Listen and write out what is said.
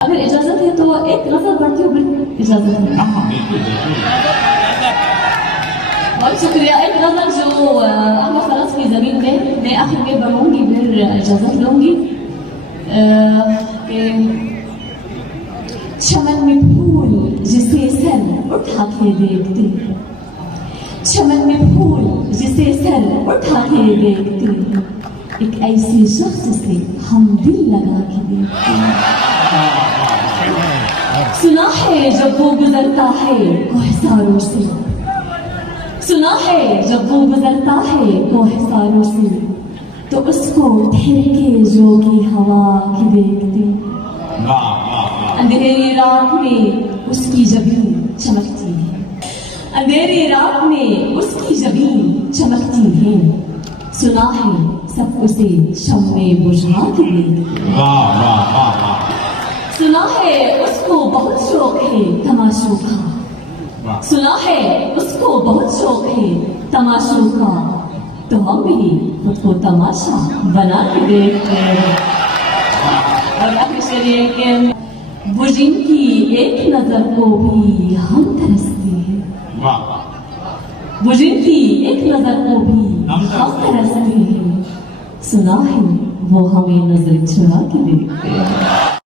अगर इजाजत है तो एक नजर बढ़ती हूँ, इजाजत है। बहुत शुक्रिया। एक नजर जो अहमद फराज की जमीन में मैं आखिर में बढ़ूंगी, फिर इजाजत लूंगी कि चमन में फूल जिसे सर उठा के देखते, चमन में फूल जिसे सर उठा के देखते, एक ऐसे शख्स से हम दिल लगा के देखते। सुना है जब वो गुजरता है कोहसारों से, सुना है जब वो गुजरता है कोहसारों से, तो उसको ठहके जो की हवा की देखते। अंधेरी रात में उसकी जबीन चमकती है, अंधेरी रात में उसकी जबीन चमकती है। सुना है सब उसे शम्मे बुझा के देखते। सुना है उसको बहुत शौक है तमाशों का, सुना है उसको बहुत शौक है तमाशों का, तो हम भी खुद को तमाशा बना के देखते हैं। और आखिर शरीर के वो जिनकी एक नजर को भी हम तरसते हैं, वो जिनकी एक नजर को भी हम तरसते हैं, सुना है वो हमें नजर चुरा के देखते हैं।